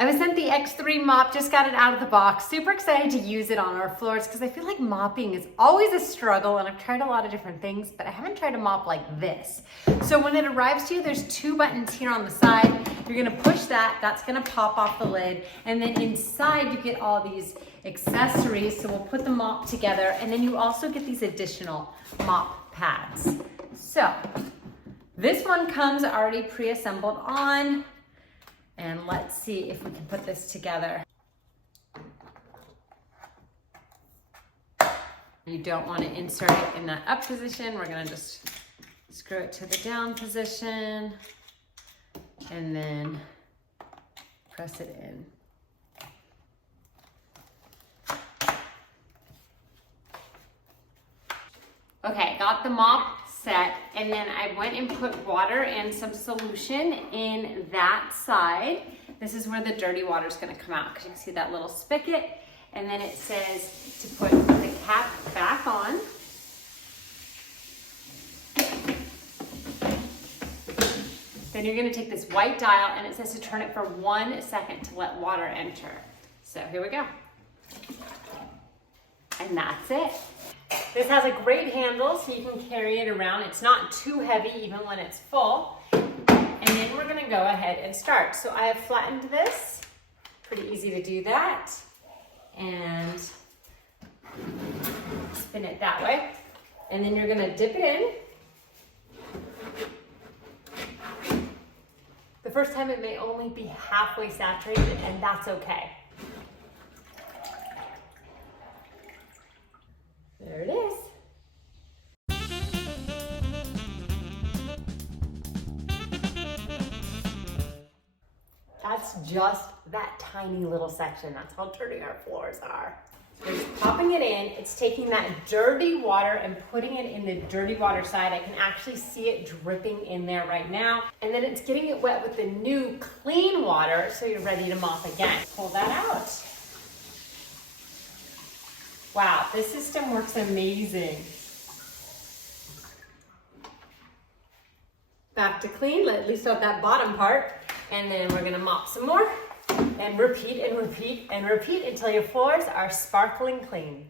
I was sent the X3 mop, just got it out of the box. Super excited to use it on our floors because I feel like mopping is always a struggle, and I've tried a lot of different things, but I haven't tried a mop like this. So when it arrives to you, there's 2 buttons here on the side. You're gonna push that, that's gonna pop off the lid, and then inside you get all these accessories. So we'll put the mop together, and then you also get these additional mop pads. So this one comes already pre-assembled on. And let's see if we can put this together. You don't want to insert it in that up position. We're going to just screw it to the down position and then press it in. Okay, got the mop set, and then I went and put water and some solution in that side. This is where the dirty water is going to come out, because you can see that little spigot, and then it says to put the cap back on. Then you're going to take this white dial, and it says to turn it for 1 second to let water enter. So here we go. And that's it. This has a great handle, so you can carry it around. It's not too heavy even when it's full. And then we're gonna go ahead and start. So I have flattened this. Pretty easy to do that. And spin it that way. And then you're gonna dip it in. The first time it may only be halfway saturated, and that's okay. There it is. That's just that tiny little section. That's how dirty our floors are. So we're just popping it in. It's taking that dirty water and putting it in the dirty water side. I can actually see it dripping in there right now. And then it's getting it wet with the new clean water, so you're ready to mop again. Pull that out. Wow, this system works amazing. Back to clean, at least off that bottom part. And then we're gonna mop some more and repeat and repeat and repeat until your floors are sparkling clean.